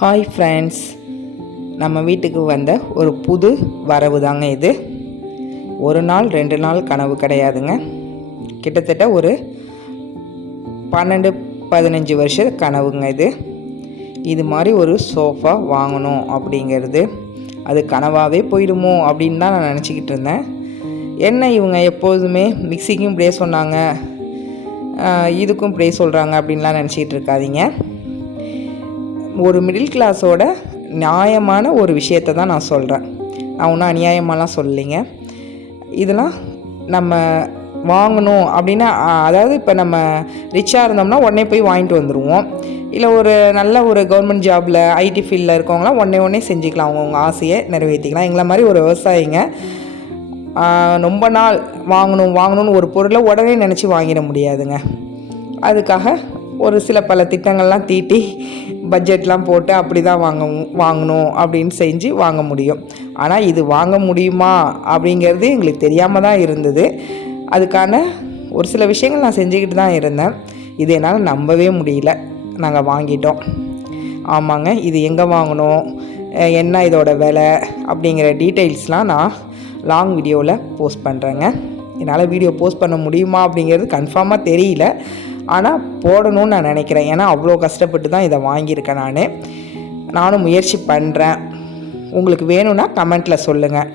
Hi friends நம்ம வீட்டுக்கு வந்த ஒரு புது வரவு தாங்க இது. ஒரு நாள் ரெண்டு நாள் கனவு கிடையாதுங்க. கிட்டத்தட்ட ஒரு பன்னெண்டு பதினஞ்சு வருஷ கனவுங்க இது. இது மாதிரி ஒரு சோஃபா வாங்கணும் அப்படிங்கிறது. அது கனவாகவே போயிடுமோ அப்படின்னு தான் நான் நினச்சிக்கிட்டு இருந்தேன். என்ன இவங்க எப்போதுமே மிக்சிக்கும் இப்படியே சொன்னாங்க. இதுக்கும் இப்படியே சொல்கிறாங்க அப்படின்லாம் நினச்சிக்கிட்டு இருக்காதிங்க. ஒரு மிடில் கிளாஸோட நியாயமான ஒரு விஷயத்தை தான் நான் சொல்கிறேன் நான் ஒன்றும் அநியாயமாலாம் சொல்லலைங்க. இதெல்லாம் நம்ம வாங்கணும் அப்படின்னா அதாவது இப்போ நம்ம ரிச்சாக இருந்தோம்னா உடனே போய் வாங்கிட்டு வந்துடுவோம் இல்லை ஒரு நல்ல ஒரு கவர்மெண்ட் ஜாபில் ஐடி ஃபீல்டில் இருக்கவங்களாம் உடனே உடனே செஞ்சுக்கலாம். அவங்கவுங்க ஆசையை நிறைவேற்றிக்கலாம். எங்களை மாதிரி ஒரு விவசாயிங்க ரொம்ப நாள் வாங்கணும் வாங்கணும்னு ஒரு பொருளை உடனே நினச்சி வாங்கிட முடியாதுங்க. அதுக்காக ஒரு சில பல திட்டங்கள்லாம் தீட்டி பட்ஜெட்லாம் போட்டு அப்படி தான் வாங்க வாங்கணும் அப்படின்னு செஞ்சு வாங்க முடியும். ஆனால் இது வாங்க முடியுமா அப்படிங்கிறது எங்களுக்கு தெரியாமல் தான் இருந்தது. அதுக்கான ஒரு சில விஷயங்கள் நான் செஞ்சுக்கிட்டு தான் இருந்தேன். இது என்னால் நம்பவே முடியல. நாங்கள் வாங்கிட்டோம். ஆமாங்க இது எங்கே வாங்கணும்? என்ன இதோட விலை? அப்படிங்கிற டீட்டெயில்ஸ்லாம் நான் லாங் வீடியோவில் போஸ்ட் பண்ணுறேங்க என்னால் வீடியோ போஸ்ட் பண்ண முடியுமா அப்படிங்கிறது கன்ஃபார்மாக தெரியல. ஆனால் போடணும்னு நான் நினைக்கிறேன். ஏன்னா அவ்வளோ கஷ்டப்பட்டு தான் இதை வாங்கியிருக்கேன் நான். நானும் முயற்சி பண்ணுறேன் உங்களுக்கு வேணும்னா கமெண்ட்டில் சொல்லுங்கள்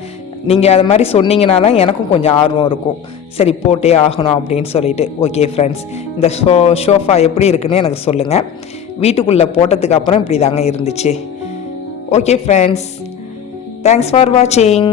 நீங்கள் அது மாதிரி சொன்னீங்கன்னா தான் எனக்கும் கொஞ்சம் ஆர்வம் இருக்கும். சரி போட்டே ஆகணும் அப்படின்னு சொல்லிட்டு. ஓகே ஃப்ரெண்ட்ஸ் இந்த ஷோ ஷோஃபா எப்படி இருக்குன்னு எனக்கு சொல்லுங்கள் வீட்டுக்குள்ளே போட்டதுக்கு அப்புறம் இப்படி தாங்க இருந்துச்சு. ஓகே ஃப்ரெண்ட்ஸ் தேங்க்ஸ் ஃபார் வாட்சிங்